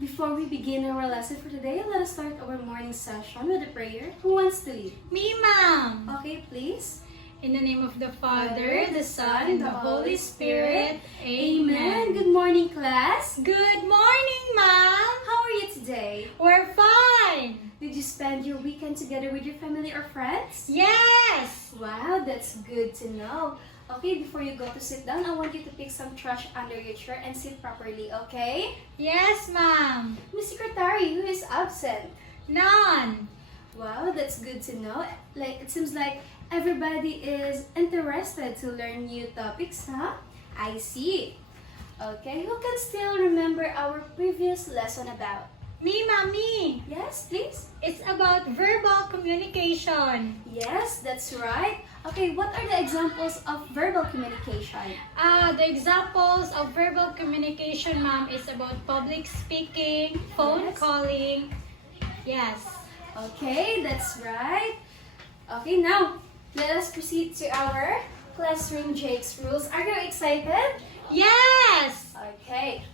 Before we begin our lesson for today, let us start our morning session with a prayer. Who wants to lead? Me, Ma'am. Okay, please. In the name of the Father, the Son, and the Holy Spirit. Amen. Good morning, class. Good morning, Ma'am. How are you today? We're fine. Did you spend your weekend together with your family or friends? Yes. Wow, that's good to know. Okay, before you go to sit down, I want you to pick some trash under your chair and sit properly, okay? Yes, Ma'am. Miss Secretary, who is absent? None. Wow, that's good to know. It seems like everybody is interested to learn new topics, huh? I see. Okay, who can still remember our previous lesson about? Me, Mommy. Yes, please. It's about verbal communication. Yes, that's right. Okay, what are the examples of verbal communication? The examples of verbal communication, Ma'am, is about public speaking, phone Yes. calling. Yes. Okay, that's right. Okay, now let us proceed to our classroom Jake's rules. Are you excited? Yes. Okay.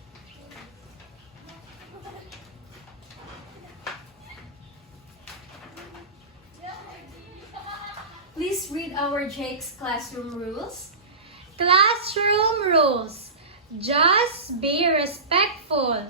Please read our Jake's classroom rules. Classroom rules. Just be respectful.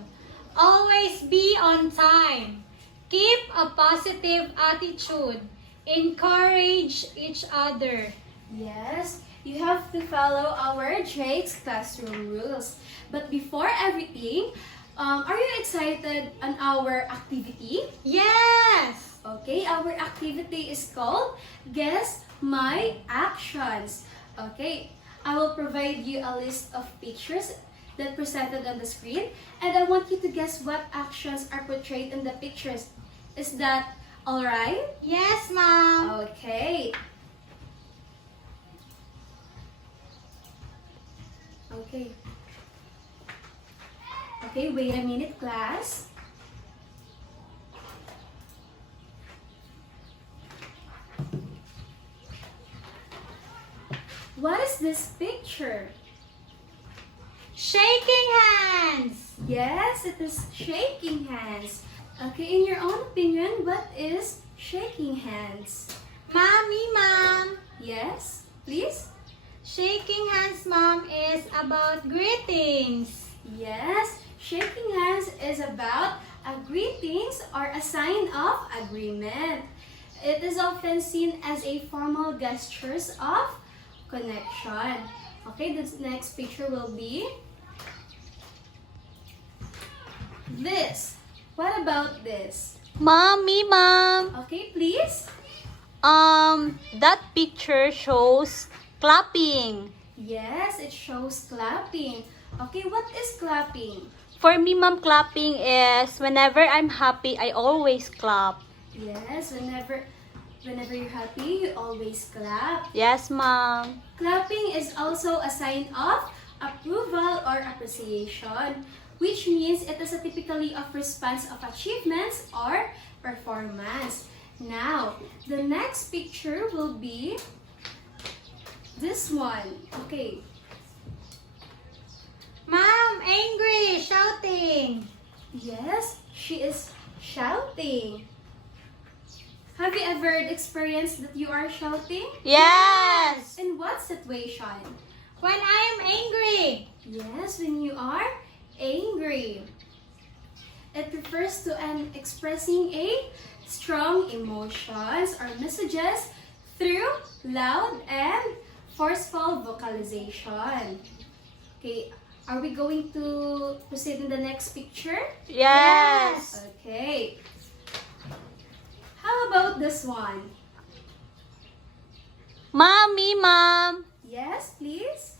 Always be on time. Keep a positive attitude. Encourage each other. Yes, you have to follow our Jake's classroom rules. But before everything, are you excited on our activity? Yes. Okay, our activity is called Guess My Actions. Okay, I will provide you a list of pictures that presented on the screen, and I want you to guess what actions are portrayed in the pictures. Is that alright? Yes, Ma'am. Okay. Okay. Okay, wait a minute, class. What is this picture? Shaking hands. Yes, it is shaking hands. Okay, in your own opinion, what is shaking hands? Mommy, Ma'am. Yes, please? Shaking hands, Ma'am, is about greetings. Yes, shaking hands is about a greetings or a sign of agreement. It is often seen as a formal gestures of connection. Okay, the next picture will be this. What about this? Mommy, Mom. Okay, please? That picture shows clapping. Yes, it shows clapping. Okay, what is clapping? For me, Mom, clapping is whenever I'm happy, I always clap. Yes, whenever you're happy, you always clap. Yes, Mom. Clapping is also a sign of approval or appreciation, which means it is a typically of response of achievements or performance. Now, the next picture will be this one. Okay. Ma'am, angry, shouting. Yes, she is shouting. Have you ever experienced that you are shouting? Yes. In what situation? When I'm angry. Yes, when you are angry. It refers to an expressing a strong emotions or messages through loud and forceful vocalization. Okay, are we going to proceed in the next picture? Yes. Okay. How about this one? Mommy, Mom. Yes, please?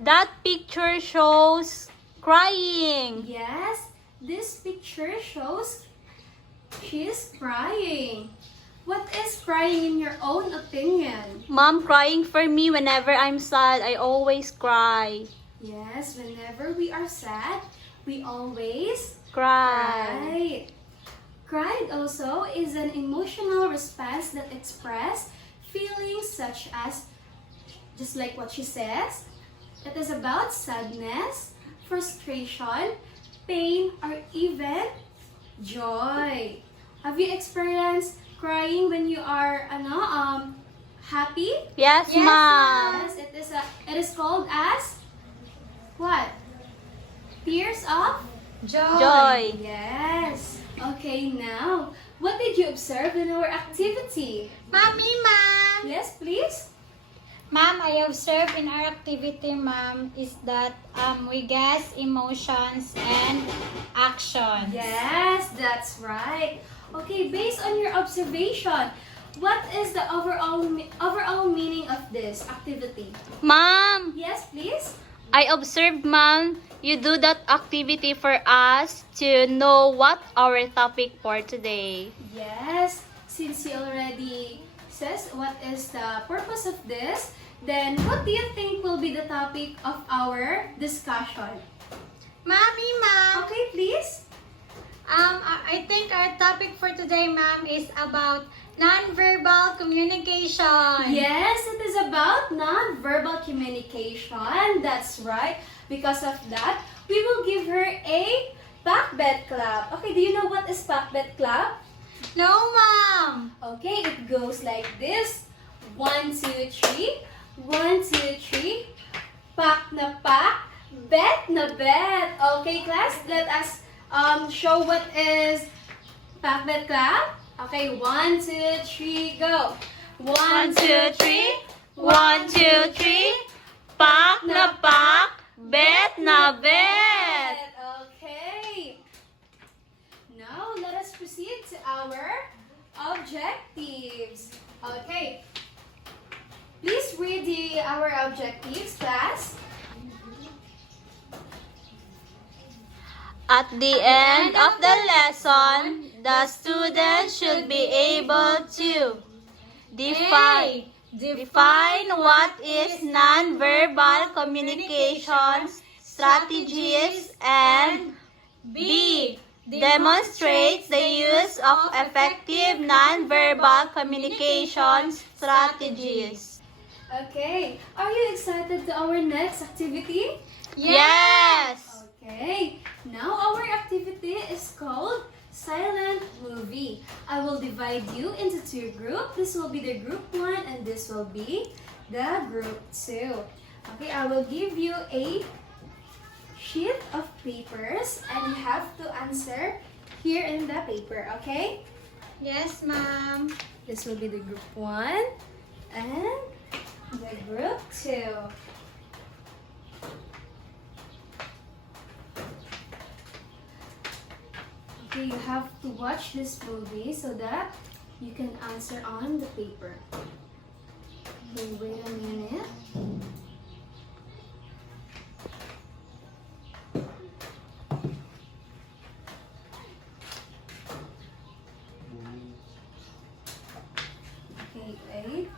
That picture shows crying. Yes, this picture shows she's crying. What is crying in your own opinion? Mom crying for me whenever I'm sad. I always cry. Yes, whenever we are sad, we always Cry. cry. Crying also is an emotional response that expresses feelings such as, just like what she says, it is about sadness, frustration, pain, or even joy. Have you experienced crying when you are happy? Yes, Yes, ma'am. Yes, it is called as what? Tears of Joy. Yes. Okay, now, what did you observe in our activity? Mommy, ma'am. Yes, please. Ma'am, I observed in our activity, ma'am, is that we guess emotions and actions. Yes, that's right. Okay, based on your observation, what is the overall meaning of this activity? Ma'am, Yes, please. I observed, ma'am, you do that activity for us to know what our topic for today. Yes, since you already says what is the purpose of this, then what do you think will be the topic of our discussion? Mommy, ma'am. Okay, please. I think our topic for today, ma'am, is about non-verbal communication. Yes, it is about non-verbal communication. That's right. Because of that, we will give her a backbed clap. Okay, do you know what is backbed clap? No, ma'am. Okay, it goes like this. 1, 2, 3. 1, 2, 3. Pak na pak. Bet na bet. Okay, class, let us show what is backbed clap. Okay, 1, 2, 3, go. 1, 2, 3. 1, 2, 3. Pak na pak, bet na bet. Okay. Now, let us proceed to our objectives. Okay. Please read our objectives, class. At the end of the lesson, the student should be able to define what is nonverbal communication strategies, and B. Demonstrate the use of effective nonverbal communication strategies. Okay. Are you excited to our next activity? Yes! Okay. Now our activity is called Silent Movie. I will divide you into two groups. This will be the group 1 and this will be the group 2. Okay, I will give you a sheet of papers and you have to answer here in the paper, okay? Yes, ma'am. This will be the group 1 and the group 2. Okay, you have to watch this movie so that you can answer on the paper. Okay, wait a minute. Okay, wait.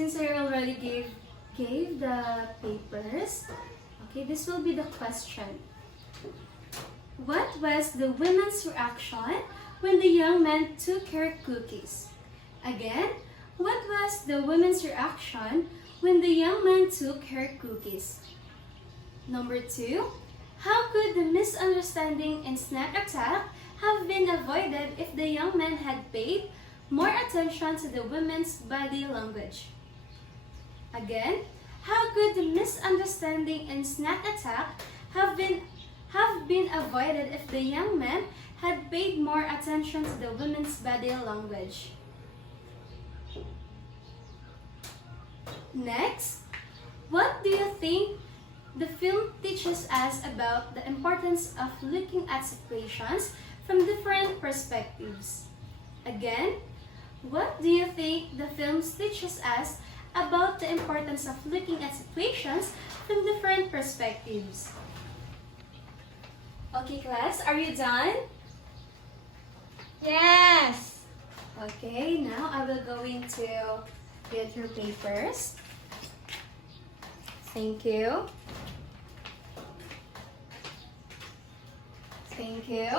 Since I already gave the papers, okay, this will be the question. What was the women's reaction when the young man took her cookies? Again, what was the women's reaction when the young man took her cookies? Number 2, how could the misunderstanding and snack attack have been avoided if the young man had paid more attention to the women's body language? Again, how could the misunderstanding and snack attack have been avoided if the young man had paid more attention to the women's body language? Next, what do you think the film teaches us about the importance of looking at situations from different perspectives? Again, what do you think the film teaches us about the importance of looking at situations from different perspectives? Okay, class, are you done? Yes. Okay, now I will go into get your papers. Thank you. Thank you.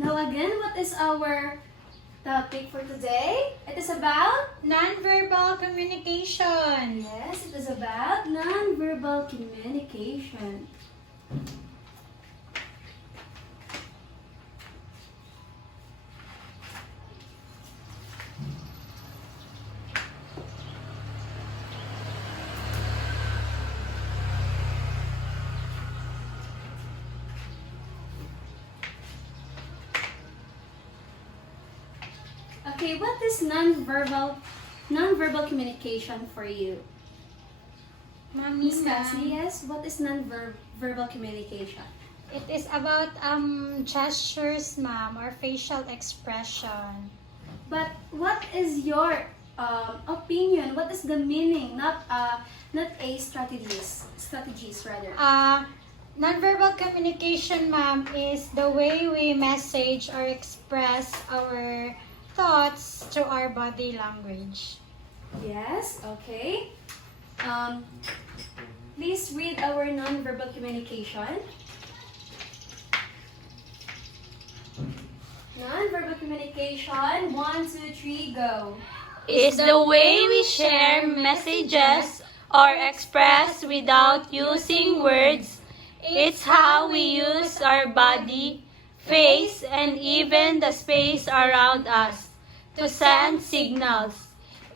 Now again, what is our topic for today? It is about Non-verbal communication. yes, it is about non-verbal communication. Okay, what is non-verbal communication for you? Mami, Miss Cassie, yes, what is non-verbal communication? it is about gestures, ma'am, or facial expression. But what is your opinion? What is the meaning? Not a strategies rather. Non-verbal communication, ma'am, is the way we message or express our thoughts through our body language. Yes, okay. Please read our non-verbal communication. Non-verbal communication. 1, 2, 3, go. Is the way we share messages or express without using words. It's how we use our body, face, and even the space around us to send signals.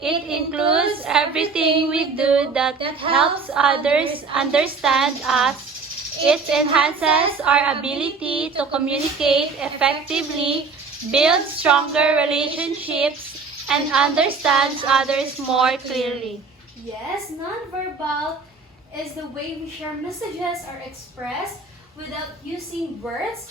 It includes everything we do that helps others understand us. It enhances our ability to communicate effectively, build stronger relationships, and understands others more clearly. Yes, non-verbal is the way we share messages or express without using words.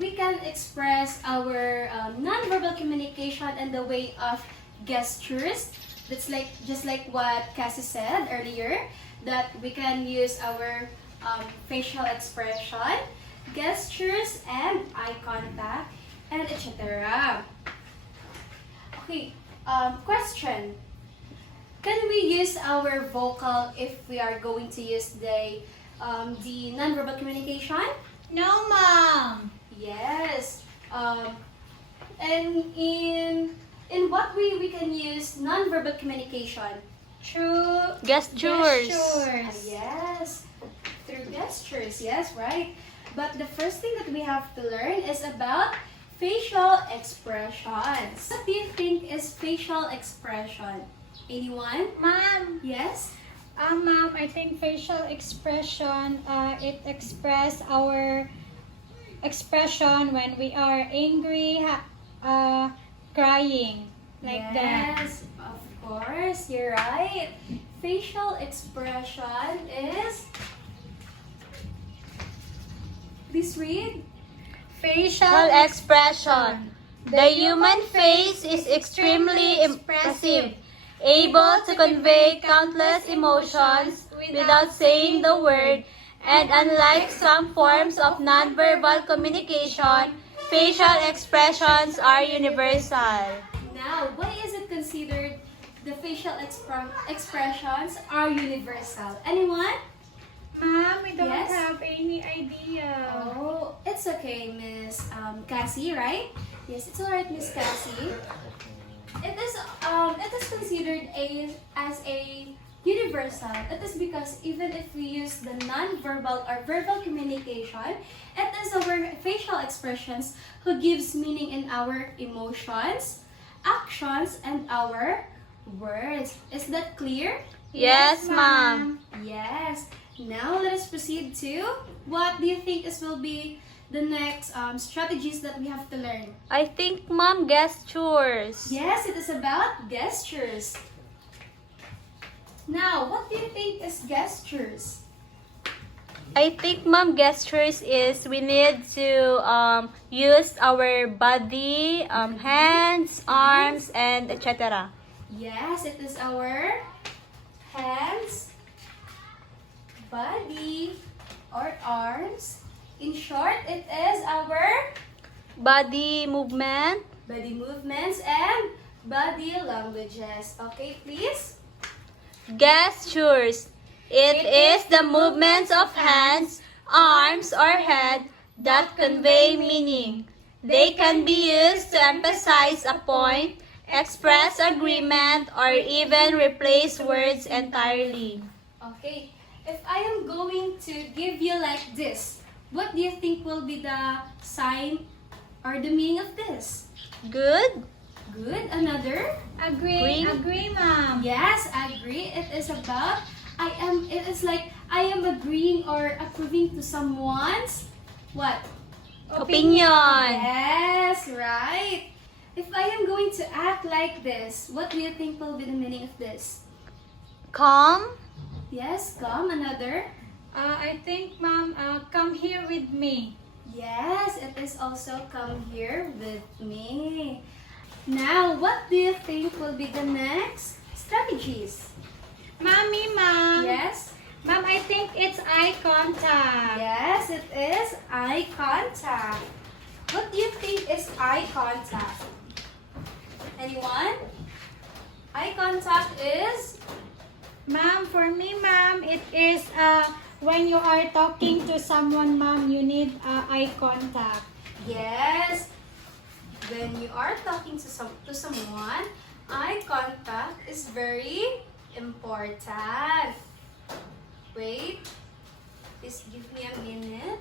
We can express our non-verbal communication in the way of gestures. That's like just like what Cassie said earlier, that we can use our facial expression, gestures, and eye contact, and etc. Okay, question. Can we use our vocal if we are going to use the non-verbal communication? No, ma'am. Yes. And in what way we can use non-verbal communication? Through Gestures. Yes. Through gestures. Yes, right. But the first thing that we have to learn is about facial expressions. What do you think is facial expression? Anyone? Ma'am, Yes? ma'am, I think facial expression, it express our expression when we are angry, crying, like that. Yes, of course, you're right. Facial expression is... Please read. Facial expression. The human face is extremely impressive, able to convey countless emotions without saying the word, and unlike some forms of nonverbal communication, facial expressions are universal. Now, why is it considered the facial expressions are universal? Anyone? Ma'am, we don't Yes? have any idea. Oh, it's okay, Miss Cassie, right? Yes, it's alright, Miss Cassie. It is considered as a universal. It is because even if we use the non-verbal or verbal communication, it is our facial expressions who gives meaning in our emotions, actions, and our words. Is that clear? Yes, ma'am. Yes. Now let us proceed to what do you think will be the next strategies that we have to learn? I think, ma'am, gestures. Yes, it is about gestures. Now, what do you think is gestures? I think, ma'am, gestures is we need to use our body, hands, arms, and etc. Yes, it is our hands, body, or arms. In short, it is our Body movement. body movements and body languages. Okay, please? Gestures. It is the movements of hands, arms, or head that convey meaning. They can be used to emphasize a point, express agreement, or even replace words entirely. Okay, if I am going to give you like this, what do you think will be the sign or the meaning of this? Good? Good. Another? Agree. Agree. Agree, ma'am. Yes, agree. It is about it is like I am agreeing or approving to someone's what? Opinion. Yes, right. If I am going to act like this, what do you think will be the meaning of this? Calm? Yes, come. Another? I think, ma'am, come here with me. Yes, it is also come here with me. Now, what do you think will be the next strategies? Mommy, ma'am. Yes? Ma'am, I think it's eye contact. Yes, it is eye contact. What do you think is eye contact? Anyone? Eye contact is? Ma'am, for me, ma'am, it is when you are talking to someone, ma'am, you need eye contact. Yes. When you are talking to someone, eye contact is very important. Wait. Please give me a minute.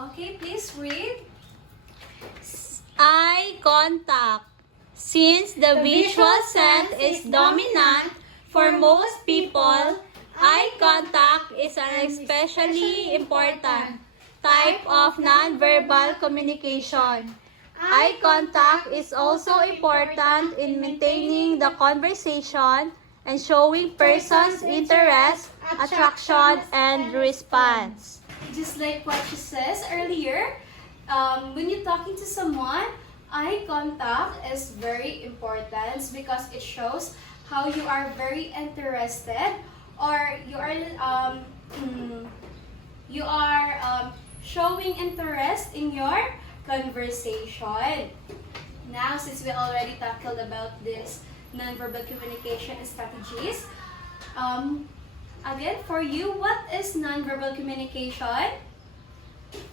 Okay, please read. Eye contact. Since the visual sense is dominant for most people, eye contact is an especially important type of nonverbal communication. Eye contact is also important in maintaining the conversation and showing person's interest, attraction, and response. Just like what she says earlier, when you're talking to someone, eye contact is very important because it shows how you are very interested or you are showing interest in your conversation. Now, since we already tackled about this nonverbal communication strategies, again, for you, what is nonverbal communication?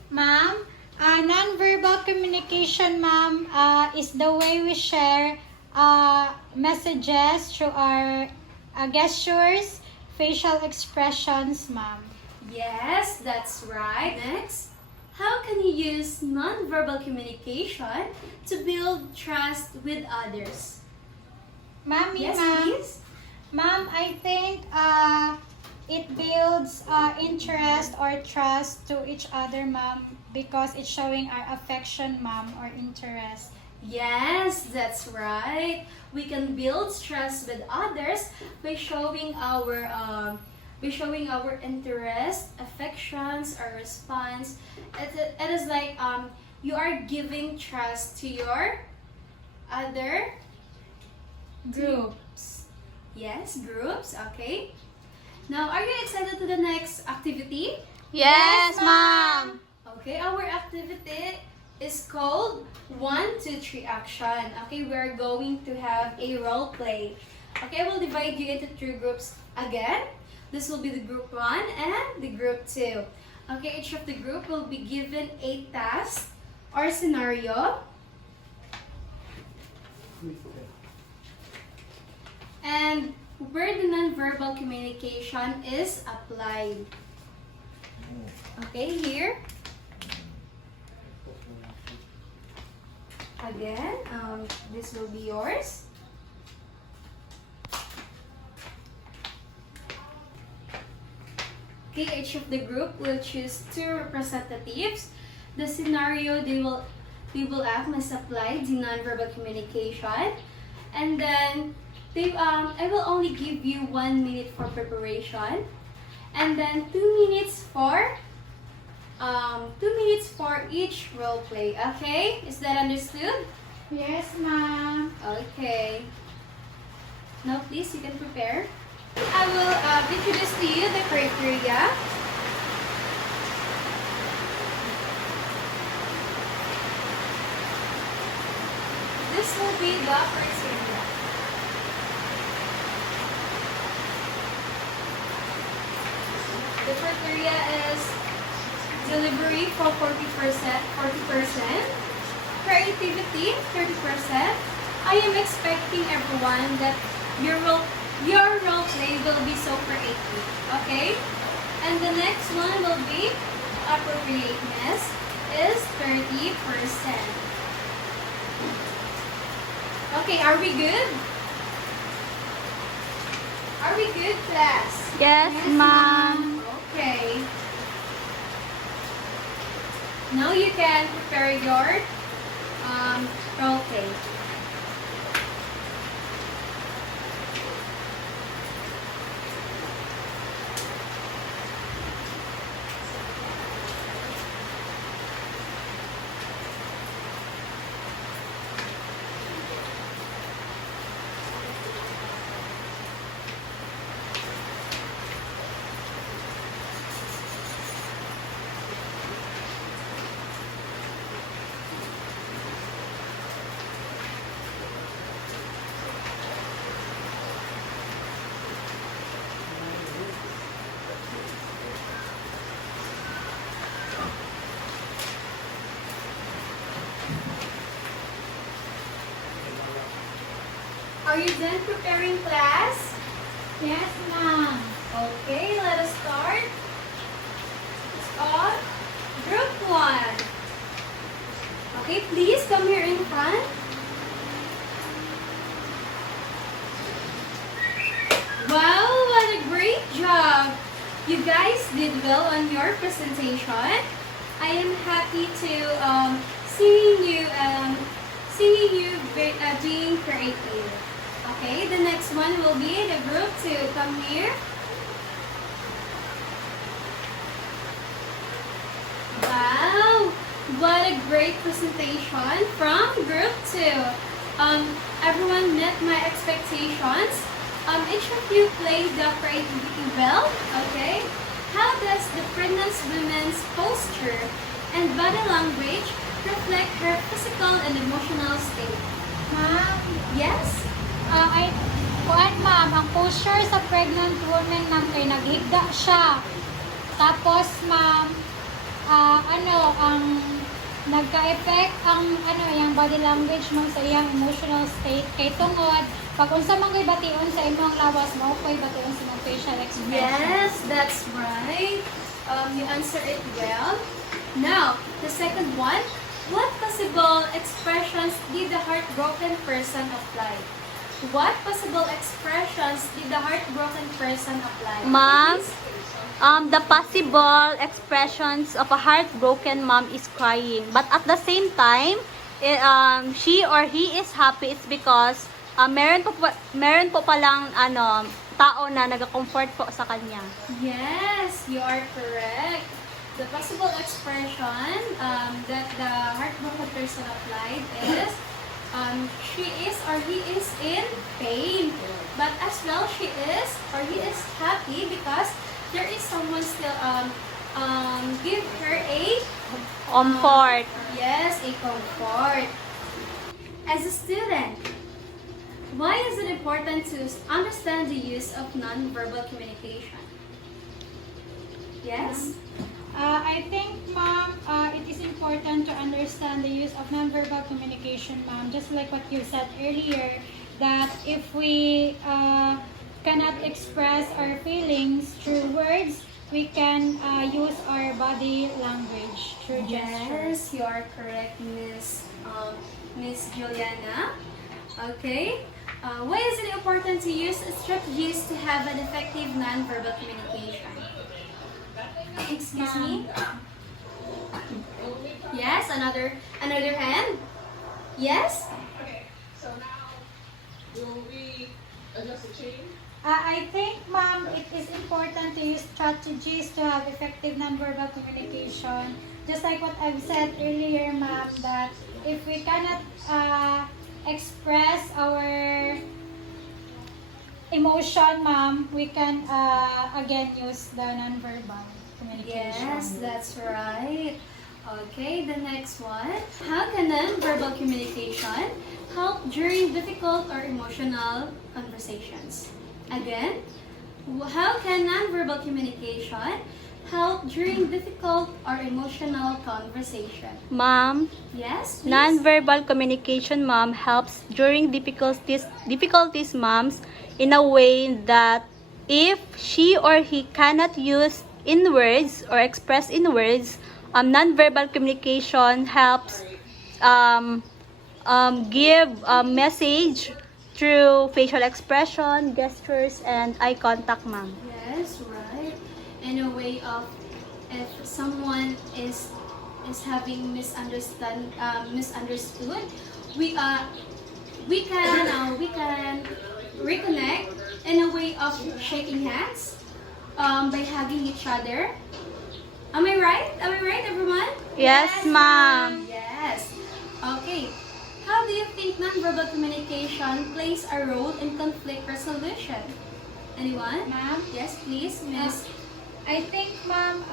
Ma'am, nonverbal communication, ma'am, is the way we share messages through our gestures, facial expressions, ma'am. Yes, that's right. Next, how can you use nonverbal communication to build trust with others? Ma'am, Yes, ma'am. please. Ma'am, I think it builds interest or trust to each other, ma'am, because it's showing our affection, ma'am, or interest. Yes, that's right. We can build trust with others by showing our interest, affections, or response. It is like you are giving trust to your other Groups. yes groups. Okay. Now, are you excited to the next activity? Yes, ma'am. Okay, our activity is called 1, 2, 3 action. Okay, we are going to have a role play. Okay, I will divide you into 3 groups again. This will be the group 1 and the group 2. Okay, each of the group will be given a task or scenario. And where the nonverbal communication is applied. Okay, here. Again, this will be yours. Okay, each of the group will choose 2 representatives. The scenario they will act must apply the nonverbal communication, and then I will only give you 1 minute for preparation, and then 2 minutes for 2 minutes for each role play. Okay, is that understood? Yes, ma'am. Okay. Now, please, you can prepare. I will introduce to you the criteria. This will be the first area. The first area is delivery for 40%, creativity 30%. I am expecting everyone that your role play will be so creative, okay? And the next one will be appropriateness is 30%. Okay, are we good? Are we good, class? Yes, ma'am. Okay. Now you can prepare your role play. Are you done preparing, class? Yes, ma'am. Okay, let us start. It's on group 1. Okay, please come here in front. Wow, what a great job! You guys did well on your presentation. I am happy to seeing you being creative. Okay, the next one will be the group 2. Come here. Wow, what a great presentation from group 2. Everyone met my expectations. Each of you played the creativity well. Okay, how does the pregnant woman's posture and body language reflect her physical and emotional state? Ma'am, Yes? ma'am, ang posture sa pregnant woman, ma'am, kay naghigda siya. Tapos, ma'am, ang nagka-effect yung body language mo sa iyang emotional state kay tungod pag unsa man kay bation sa imong lawas mo koy bation sa imong facial expression. Yes, that's right. You answer it well. Now, the second one, what possible expressions did the heartbroken person apply? What possible expressions did the heartbroken person apply? Ma'am, Please. the possible expressions of a heartbroken mom is crying. But at the same time, she or he is happy. It's because meron po palang tao na nag-comfort po sa kanya. Yes, you are correct. The possible expression that the heartbroken person applied is she is or he is in pain. But as well, she is or he is happy because there is someone still give her a Comfort. yes, a comfort. As a student, why is it important to understand the use of non-verbal communication? Yes? I think, ma'am, it is important to understand the use of nonverbal communication, ma'am. Just like what you said earlier, that if we cannot express our feelings through words, we can use our body language through gestures. Yes, you are correct, Miss Juliana. Okay. Why is it important to use strategies to have an effective nonverbal communication? Excuse me. Yes, another hand. Yes. Okay, so now will we adjust the chain? I think, ma'am, it is important to use strategies to have effective nonverbal communication. Just like what I've said earlier, ma'am, that if we cannot express our emotion, ma'am, we can again use the nonverbal communication. Yes, that's right. Okay, the next one. How can nonverbal communication help during difficult or emotional conversations? Again, how can nonverbal communication help during difficult or emotional conversation? Ma'am, Yes, please. nonverbal communication, ma'am, helps during difficulties, moms, in a way that if she or he cannot use in words or express in words, nonverbal communication helps um, give a message through facial expression, gestures, and eye contact, ma'am. Yes, right. In a way of if someone is having misunderstood, we we can reconnect in a way of shaking hands, by hugging each other. Am I right? Am I right, everyone? Yes, ma'am. Yes. Okay. How do you think nonverbal communication plays a role in conflict resolution? Anyone? Ma'am? Yes, please, Miss. I think, ma'am,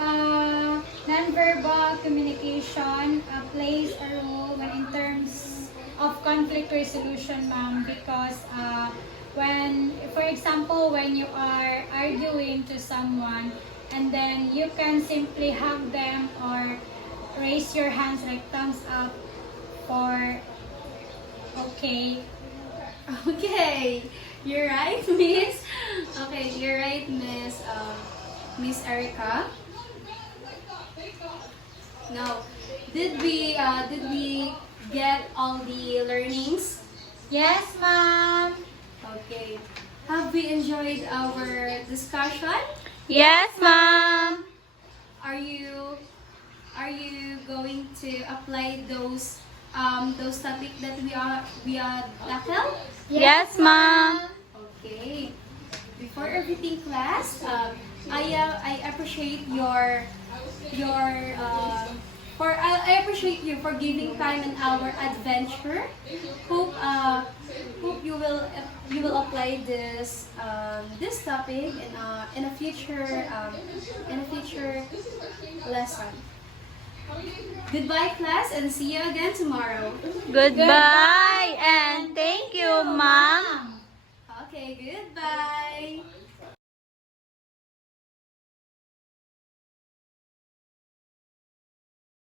nonverbal communication plays a role when in terms of conflict resolution, ma'am, because when, for example, when you are arguing to someone and then you can simply hug them or raise your hands like thumbs up for okay. Okay, you're right, Miss. Okay, you're right, Miss. Miss Erica. Now, did we get all the learnings? Yes, ma'am. Okay. Have we enjoyed our discussion? Yes, ma'am. Are you going to apply those topics that we are tackled? Yes, ma'am. Okay. Before everything, class, I appreciate I appreciate you for giving time in our adventure. Hope you will apply this topic in a future lesson. Goodbye, class, and see you again tomorrow. Goodbye and thank you, ma'am. Okay, goodbye.